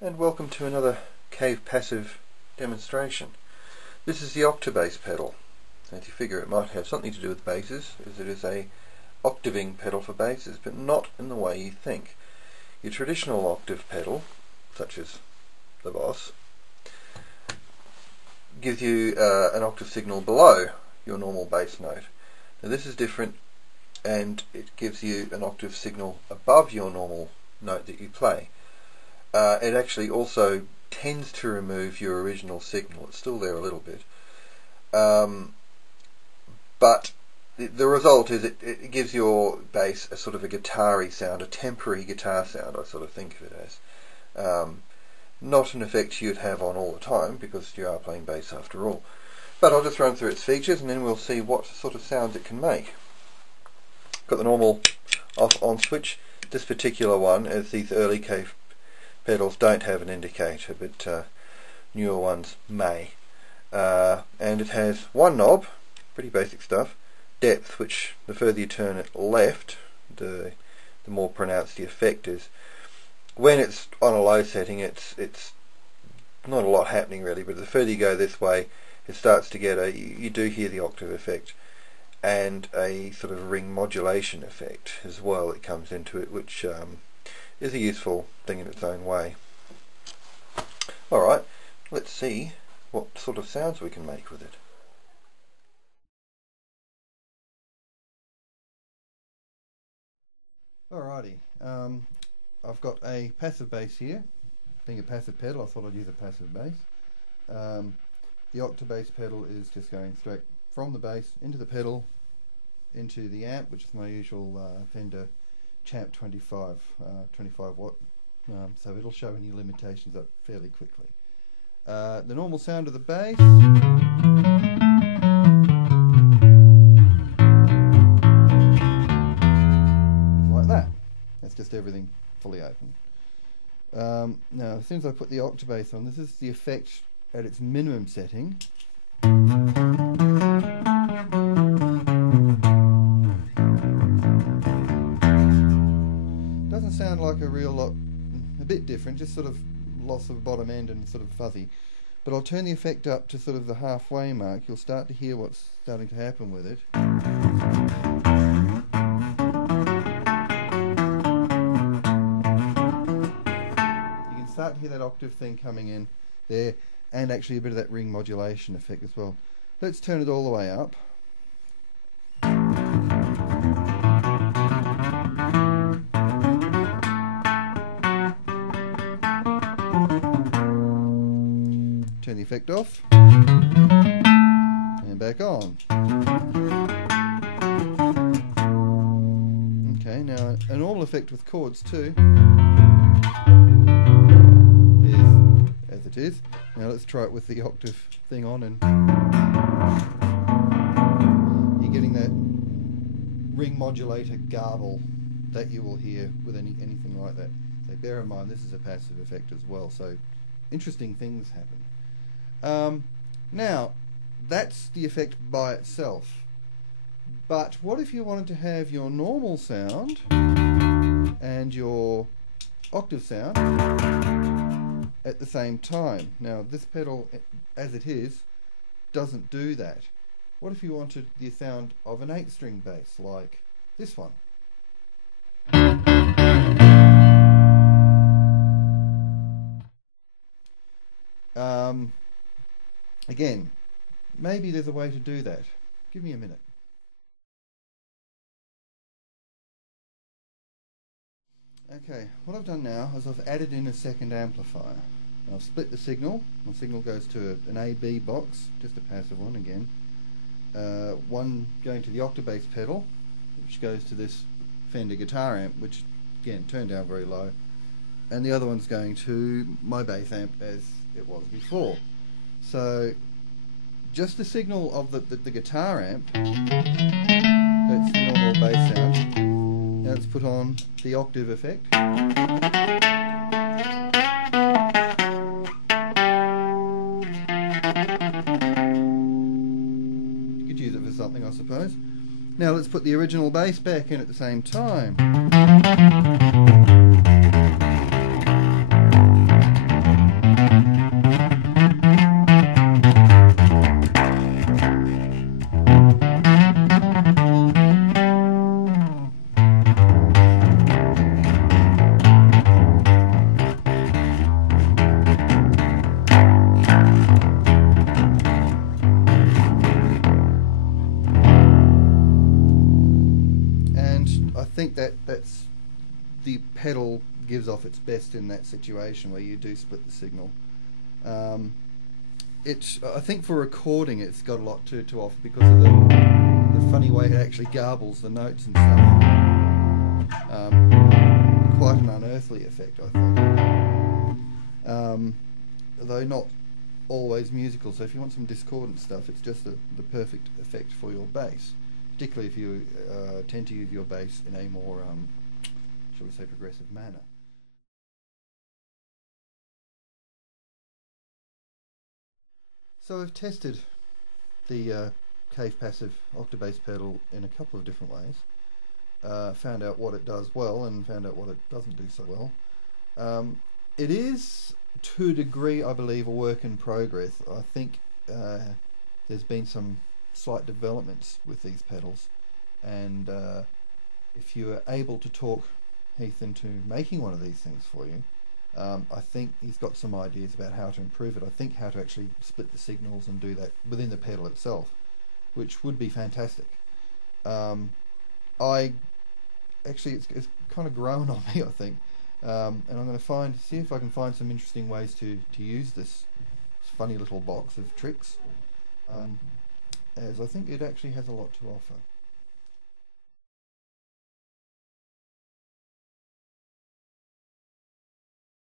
And welcome to another cave passive demonstration. This is the Octobase pedal. As you figure, it might have something to do with basses, as it is a octaving pedal for basses, but not in the way you think. Your traditional octave pedal, such as the Boss, gives you an octave signal below your normal bass note. Now this is different, and it gives you an octave signal above your normal note that you play. It actually also tends to remove your original signal. It's still there a little bit, but the result is it gives your bass a sort of a guitar-y sound, a temporary guitar sound. I sort of think of it as not an effect you'd have on all the time, because you are playing bass after all. But I'll just run through its features and then we'll see what sort of sounds it can make. Got the normal off-on switch. This particular one, as these early cave pedals don't have an indicator, but newer ones may. And it has one knob, pretty basic stuff. Depth, which the further you turn it left, the more pronounced the effect is. When it's on a low setting, it's not a lot happening really, but the further you go this way, it starts to get you do hear the octave effect, and a sort of ring modulation effect as well that comes into it, which is a useful thing in its own way. Alright, let's see what sort of sounds we can make with it. Alrighty, I've got a passive bass here. Being a passive pedal, I thought I'd use a passive bass. The Octobase pedal is just going straight from the bass into the pedal, into the amp, which is my usual Fender Champ 25 watt, so it'll show any limitations up fairly quickly. The normal sound of the bass, like that. That's just everything fully open. Now as soon as I put the Octobase on, this is the effect at its minimum setting. Doesn't sound like a real lot, a bit different, just sort of loss of bottom end and sort of fuzzy. But I'll turn the effect up to sort of the halfway mark. You'll start to hear what's starting to happen with it. You can start to hear that octave thing coming in there, and actually a bit of that ring modulation effect as well. Let's turn it all the way up. Turn the effect off and back on. Okay, now a normal effect with chords too is as it is. Now let's try it with the octave thing on, and you're getting that ring modulator garble that you will hear with anything like that. So bear in mind, this is a passive effect as well, so interesting things happen. Now that's the effect by itself, but what if you wanted to have your normal sound and your octave sound at the same time? Now this pedal, as it is, doesn't do that. What if you wanted the sound of an 8-string bass like this one? Again, maybe there's a way to do that. Give me a minute. Okay, what I've done now is I've added in a second amplifier. I've split the signal. My signal goes to an AB box, just a passive one again. One going to the Octobase pedal, which goes to this Fender guitar amp, which again turned down very low. And the other one's going to my bass amp as it was before. So just the signal of the guitar amp, that's the normal bass sound. Now let's put on the octave effect. You could use it for something, I suppose. Now let's put the original bass back in at the same time. and I think that's the pedal gives off its best in that situation where you do split the signal. I think for recording it's got a lot to offer because of the funny way it actually garbles the notes and stuff. Quite an unearthly effect, I think. Though not always musical, so if you want some discordant stuff, it's just the perfect effect for your bass, particularly if you tend to use your bass in a more, shall we say, progressive manner. So I've tested the Cave Passive Octobase pedal in a couple of different ways. Found out what it does well and found out what it doesn't do so well. It is, to a degree, I believe, a work in progress. I think there's been some slight developments with these pedals, and if you are able to talk Heath into making one of these things for you, I think he's got some ideas about how to improve it. I think how to actually split the signals and do that within the pedal itself, which would be fantastic. It's kind of grown on me, I think, and I'm going to see if I can find some interesting ways to use this funny little box of tricks, as I think it actually has a lot to offer.